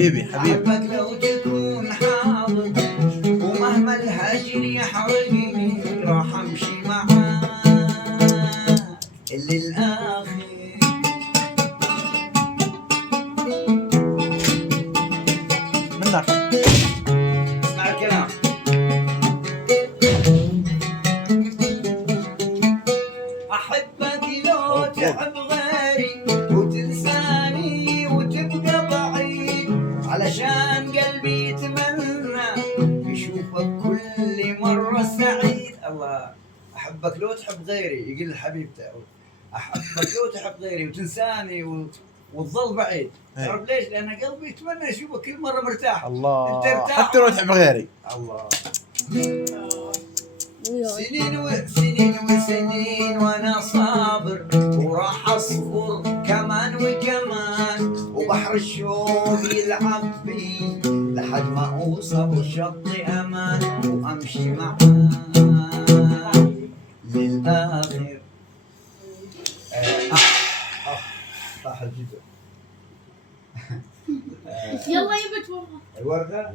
حبيبي حبيبي. أحبك لو تكون حاضر، ومهما الهجر يحرقني راح أمشي معاك للآخر. منك اسمع الكلام. أحبك لو تحب غيري وتنساني وتبقى بعيد، علشان قلبي يتمنى يشوفك كل مرة سعيد. الله. أحبك لو تحب غيري، يقول لحبيبته أحبك لو تحب غيري وتنساني وتظل بعيد. تعرف ليش؟ لأن قلبي يتمنى يشوفك كل مرة مرتاح. الله، ترتاح. حتى لو تحب غيري. الله. سنين وسنين وسنين وانا صابر، وراح اصبر كمان وكمان، وبحر الشوق يلعب بي لحد ما اوصل شط امان، وامشي معاك للاخر. طاح الجدر. يلا يبت والله الوردة.